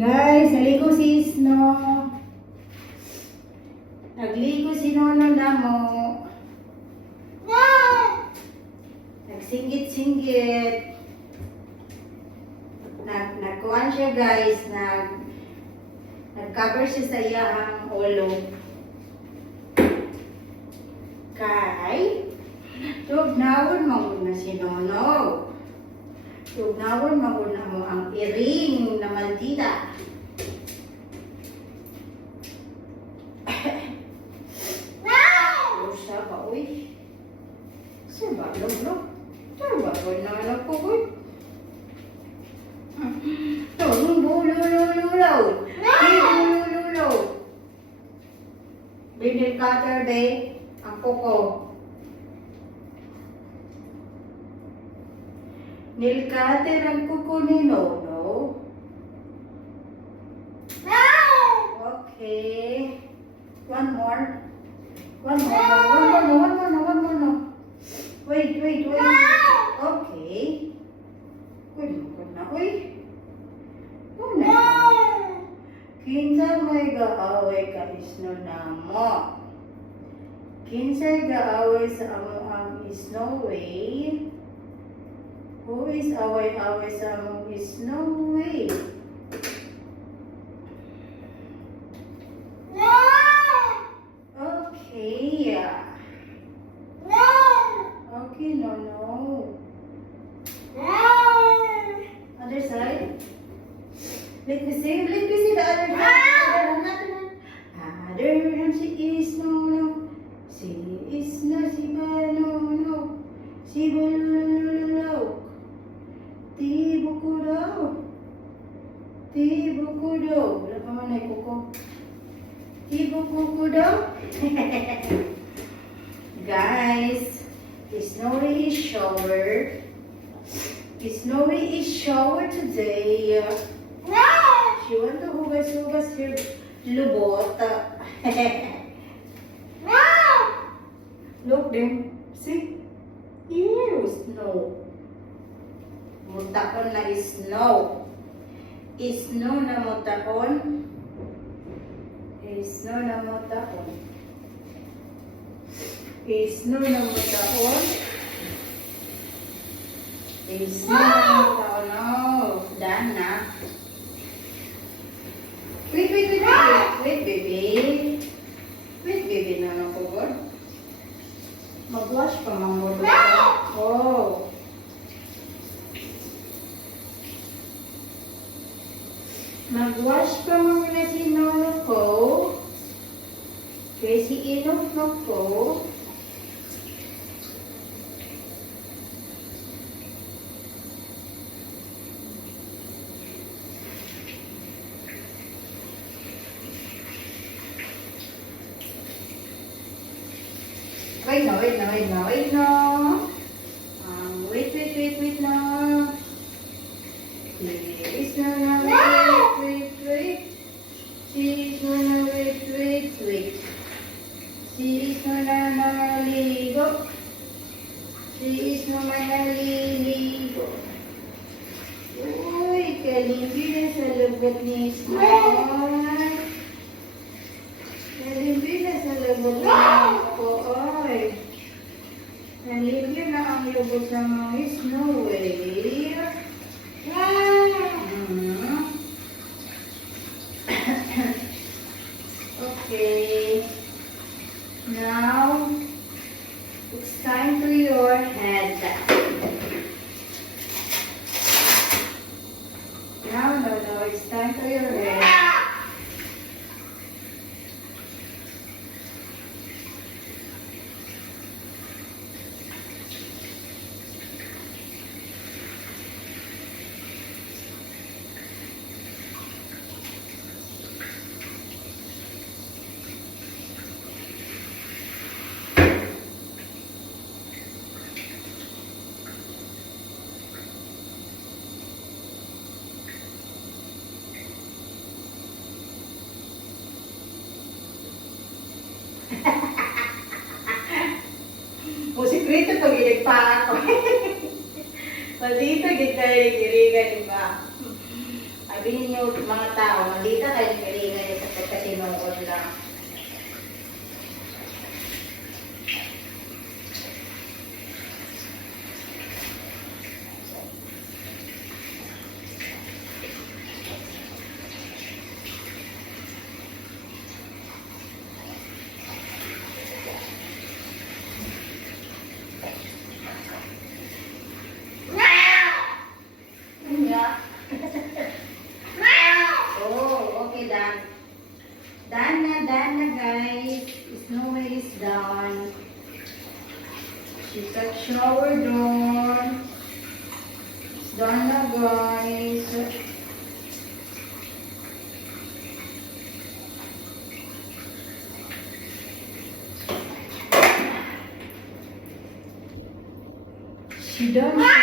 Guys, naligo si Sno. Nagligo si Nono Damo. Nagsinggit-singgit. Nagkuhan siya guys. Nag-cover siya sa iyang ulo. Kay, tugnawan mo na si Nono. Tugnawan mo na mo ang iring na maldita. O siya ba, uy? Siya ba, log? Siya ba, nanak ko, uy? Ito, nung bulululaw. Bulululaw. Binil cutter, be. Ang kuko. Nail cutter ang kuko ni Nono. Okay. One more. One more. Wait. Okay. Uy, na. Uy. Una. Kinsa may gaaway ka Sno namo. Kinsay gaaway sa amo ang Snowy. Who is away-away sa among Snowy? Okay. Okay, no. Other side. Let me see the other hand. Other hand, si Sno. Si Sno, si Bano. Si Bulululaw. Tibukudo. Wala pa man ay kuko. Tibukudo. Guys, Snowy is shower. Snowy is shower today. She want to hugas her lubot. Look there. See? Ew, snow. Mutakon na snow. Snow na mutakon. Snow na mutakon. Snow na mutakon. Snow na mutakon. Oh, done na. Wait, baby. Wait, baby, na ako ba? Mag-wash pa mo. Oh. Mag-wash pa muna si Nono ko. Kasi inof mo ko. Wait no. Wait no. Wait no. Please no. Wait. Please no. Wait. Please no na maligo. Please no maliligo. Uy, kalimpi na sa lubot ni Snow. Kalimpi na sa lubot ni ako. Oy. Kalimpi na ang lubot ng mga Snowy. Okay. Now, it's time for your head. No, it's time for your head. O sikrito pag iligpa ako. Masito kita iligan, diba? Sabi niyo, yung mga tao, nandito kayo nilingay sa pagkatinuod lang. Oh, okay, done. Done na guys. Snowy is done. She's at shower done. It's done na guys. She done.